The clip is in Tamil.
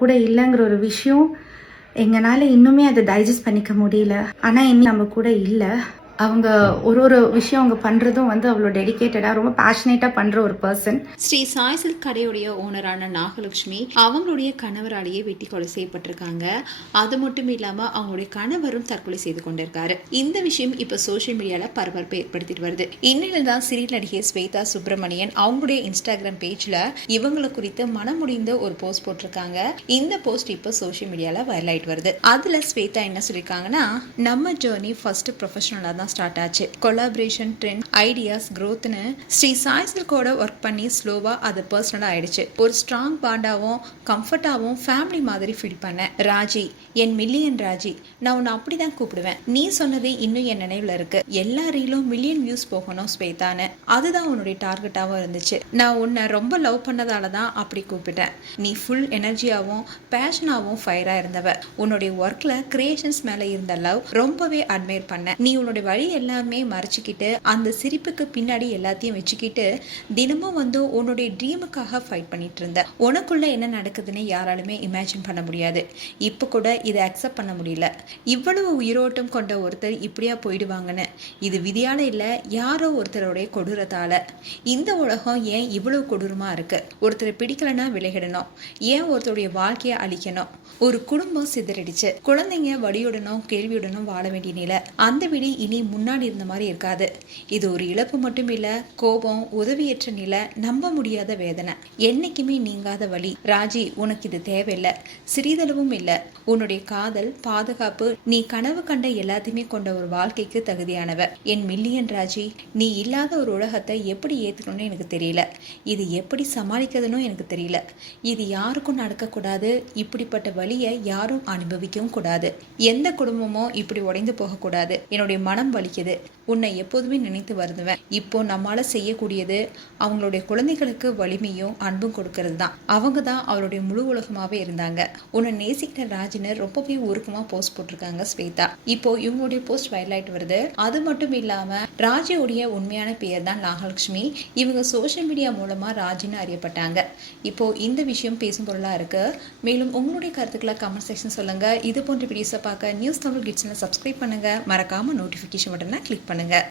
கூட இல்லைங்கிற ஒரு விஷயம் எங்களால் இன்னுமே அதை டைஜஸ்ட் பண்ணிக்க முடியல. ஆனால் இன்னும் நம்ம கூட இல்லை. அவங்க ஒரு விஷயம் அவங்க பண்ணுறதும் அவ்வளோ டெடிக்கேட்டடாக ரொம்ப பேஷனேட்டாக பண்ணுற ஒரு பர்சன். ஸ்ரீ சாய் சில்க் கடையுடைய ஓனரான நாகலட்சுமி அவங்களுடைய கணவராலேயே வெட்டி கொலை செய்யப்பட்டிருக்காங்க. அது மட்டும் இல்லாமல் அவங்களுடைய கணவரும் தற்கொலை செய்து கொண்டிருக்காரு. இந்த விஷயம் இப்போ சோஷியல் மீடியாவில் பரபரப்பை ஏற்படுத்திட்டு வருது. இன்னில் தான் சீரியல் நடிகை ஸ்வேதா சுப்பிரமணியன் அவங்களுடைய இன்ஸ்டாகிராம் பேஜில் இவங்களை குறித்து மனமுடிந்த ஒரு போஸ்ட் போட்டிருக்காங்க. இந்த போஸ்ட் இப்போ சோஷியல் மீடியாவில் வைரல் ஆகிட்டு வருது. அதில் ஸ்வேதா என்ன சொல்லியிருக்காங்கன்னா, நம்ம ஜேர்னி ஃபர்ஸ்ட் ப்ரொஃபஷனலாக தான் ஸ்டார்ட் ஆச்சு. கொலாபரேஷன், ட்ரெண்ட், ஐடியாஸ், க்ரோத்னு ஸ்ரீ சாய் சில்கோட ஒர்க் பண்ணி ஸ்லோவா அது பர்சனலா ஆயிடுச்சு. ஒரு ஸ்ட்ராங் பாண்டாவும் கம்ஃபர்ட்டாகவும் ஃபேமிலி மாதிரி ஃபீல் பண்ணேன். ராஜி, என் மில்லியன் ராஜி, நான் உன்னை அப்படிதான் கூப்பிடுவேன். நீ சொன்னது இன்னும் என் நினைவுல இருக்கு. எல்லா ரீலும் மில்லியன் வியூஸ் போகணும் ஸ்வேதான்னு. அதுதான் உன்னுடைய டார்கெட்டாகவும் இருந்துச்சு. நான் உன்னை ரொம்ப லவ் பண்ணதால தான் அப்படி கூப்பிட்டேன். நீ ஃபுல் எனர்ஜியாகவும் பேஷனாகவும் ஃபயரா இருந்தவ. உன்னுடைய ஒர்க்ல கிரியேஷன்ஸ் மேல இருந்த லவ் ரொம்பவே அட்மையர் பண்ண. நீ உன்னுடைய வழி எல்லாமே மறைச்சிக்கிட்டு அந்த சிரிப்புக்கு பின்னாடி எல்லாத்தையும் வச்சுக்கிட்டு தினமும் உன்னுடைய ட்ரீமுக்காக ஃபைட் பண்ணிட்டு இருந்த. உனக்குள்ள என்ன நடக்குதுன்னு யாராலுமே இமேஜின் பண்ண முடியாது. இப்போ கூட இதை அக்செப்ட் பண்ண முடியல. இவ்வளவு உயிரோட்டம் கொண்ட ஒருத்தர் இப்படியா போயிடுவாங்கன்னு. இது விதியால இல்லை, யாரோ ஒருத்தருடைய கொடூரத்தால. இந்த உலகம் ஏன் இவ்வளவு கொடூரமா இருக்கு? ஒருத்தரை பிடிக்கலன்னா விலகிடணும். ஏன் ஒருத்தருடைய வாழ்க்கையை அழிக்கணும்? ஒரு குடும்பம் சிதறடிச்சு குழந்தைங்க வழியுடனும் கேள்வியுடனும் வாழ வேண்டிய நிலை. அந்த விடி இனி முன்னாடி இருந்த மாதிரி இருக்காது. இது ஒரு இழப்பு மட்டும் இல்ல, கோபம், உதவியற்ற நிலை, நம்ப முடியாத வேதனை, என்னைக்குமே நீங்காத வலி. ராஜி, உனக்கு இது தேவையில்லை, சிறிதளவும் இல்லை. உன்னுடைய காதல், பாதுகாப்பு, நீ கனவு கண்ட எல்லாத்தையுமே கொண்ட ஒரு வாழ்க்கைக்கு தகுதியானவ. என் மில்லியன் ராஜி, நீ இல்லாத ஒரு உலகத்தை எப்படி ஏத்துக்கணும்னு எனக்கு தெரியல. இது எப்படி சமாளிக்கிறதுன்னு எனக்கு தெரியல. இது யாருக்கும் நடக்கக்கூடாது. இப்படிப்பட்ட வலியை யாரும் அனுபவிக்கவும் கூடாது. எந்த குடும்பமும் இப்படி உடைந்து போகக்கூடாது. என்னுடைய மனம் வலிக்குது. உன்னை எப்போதுமே நினைத்து வருதுவேன். இப்போ நம்மளால செய்யக்கூடியது அவங்களுடைய குழந்தைகளுக்கு வலிமையும் அன்பும் கொடுக்கறது தான். அவங்க தான் அவருடைய முழு உலகமாவே இருந்தாங்க. உன்னை நேசிக்கிற ராஜின்னு ரொம்பவே உருக்கமா போஸ்ட் போட்டிருக்காங்க ஸ்வேதா. இப்போ இவங்களுடைய போஸ்ட் வைரல் ஆயிட்டு வருது. அது மட்டும் இல்லாம ராஜியோடைய உண்மையான பெயர் தான் நாகலட்சுமி. இவங்க சோஷியல் மீடியா மூலமா ராஜின்னு அறியப்பட்டாங்க. இப்போ இந்த விஷயம் பேசும் பொருளா இருக்கு. மேலும் உங்களுடைய கருத்துக்களை கமெண்ட் செக்ஷன் சொல்லுங்க. இது போன்ற வீடியோஸை பார்க்க நியூஸ் தமிழ் கிட்ஸ்ல சப்ஸ்கிரைப் பண்ணுங்க. மறக்காம நோட்டிஃபிகேஷன் பட்டனை கிளிக் பண்ணுங்க.